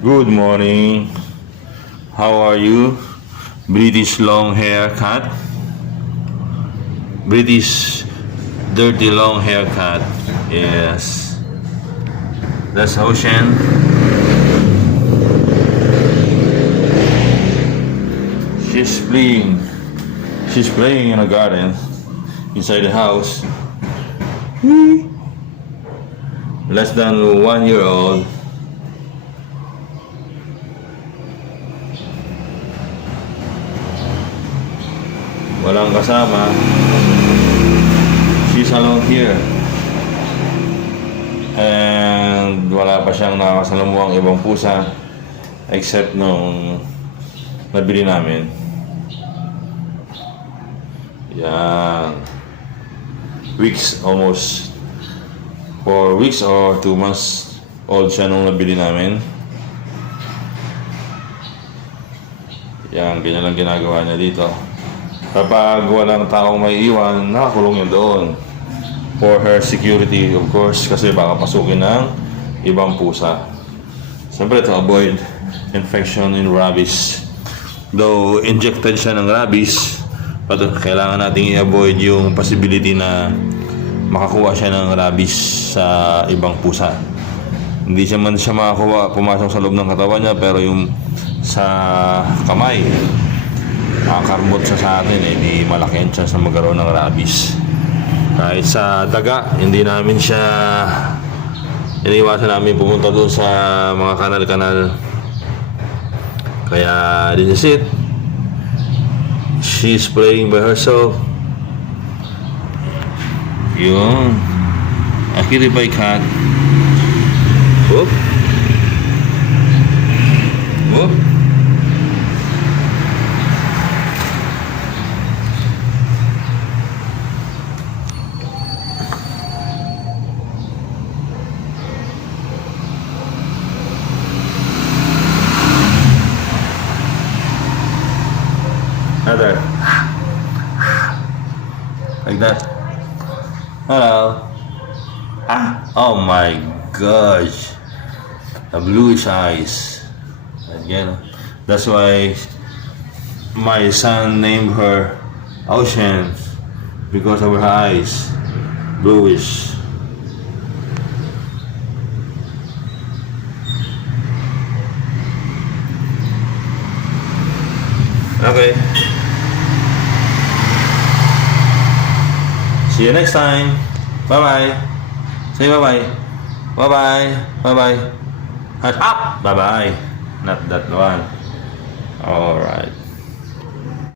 Good morning. How are you? British long hair cat. British dirty long hair cat. Yes. That's Ocean. She's playing. She's playing in a garden inside the house. Less than 1 year old. Walang kasama. She's alone here. And wala pa siyang nakakasalamuhang ibang pusa except nung nabili namin. Yan. Weeks, almost 4 weeks or 2 months old siya nung nabili namin. Yan, ganyan lang ginagawa niya dito. Kapag walang taong may iwan, nakakulong yun doon. For her security, of course, kasi baka pasukin ng ibang pusa. Siyempre, to avoid infection in rabies. Though injected siya ng rabies, but kailangan nating i-avoid yung possibility na makakuha siya ng rabies sa ibang pusa. Hindi siya makakuha, pumasok sa loob ng katawan niya, pero yung sa kamay, nakakarmot siya sa atin, di malaki ang chance na magkaroon ng rabies. Kahit sa daga, hindi namin siya iniwasan namin pumunta doon sa mga kanal-kanal. Kaya this is it. She's playing by herself. Yun. A kitty by cat. Whoop. Whoop. Other. Like that. Hello. Oh my gosh. The bluish eyes. Again. That's why my son named her Ocean, because of her eyes. Bluish. Okay. See you next time. Bye-bye. Say bye-bye. Bye-bye. Bye-bye. Up. Bye-bye. Not that one. Oh.